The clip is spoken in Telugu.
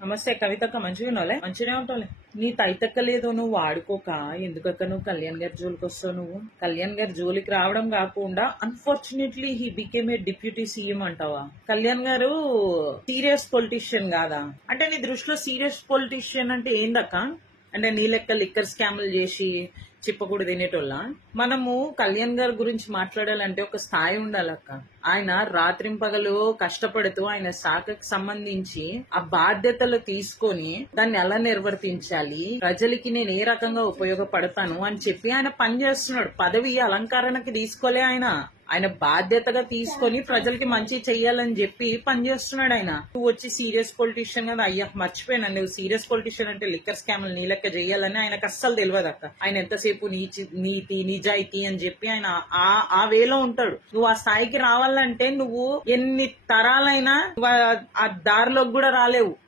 నమస్తే కవితక్క, మంచిగా ఉన్నావులే? మంచిగానే ఉంటావులే. నీ తైతక్క లేదో నువ్వు వాడుకోక ఎందుకక్క నువ్వు కళ్యాణ్ గారి జోలికి వస్తావు? నువ్వు కళ్యాణ్ గారి జోలికి రావడం కాకుండా unfortunately he became a deputy CM అంటావా? కళ్యాణ్ గారు సీరియస్ పొలిటీషియన్ కాదా? అంటే నీ దృష్టిలో సీరియస్ పొలిటీషియన్ అంటే ఏందక్క? అంటే నీ లెక్క లిక్కర్ స్కామ్లు చేసి చిప్పకూడ తినేటోళ్ళ? మనము కళ్యాణ్ గారి గురించి మాట్లాడాలంటే ఒక స్థాయి ఉండాలక్క. ఆయన రాత్రింపగలు కష్టపడుతూ ఆయన శాఖకు సంబంధించి ఆ బాధ్యతలు తీసుకొని దాన్ని ఎలా నిర్వర్తించాలి, ప్రజలకి నేను ఏ రకంగా ఉపయోగపడతాను అని చెప్పి ఆయన పనిచేస్తున్నాడు. పదవి అలంకరణకి తీసుకోలే ఆయన బాధ్యతగా తీసుకొని ప్రజలకి మంచి చెయ్యాలని చెప్పి పనిచేస్తున్నాడు ఆయన. నువ్వు వచ్చి సీరియస్ పొలిటీషియన్ కదా, అయ్యా మర్చిపోయినా నువ్వు సీరియస్ పొలిటీషియన్ అంటే లిక్కర్ స్కామ్లు నీ లెక్క చేయాలని ఆయనకు అస్సలు తెలియదు అక్క. ఆయన ఎంతసేపు నీతి నిజాయితీ అని చెప్పి ఆయన ఆ వేలో ఉంటాడు. నువ్వు ఆ స్థాయికి రావాలంటే నువ్వు ఎన్ని తరాలైనా ఆ దారిలోకి కూడా రాలేవు.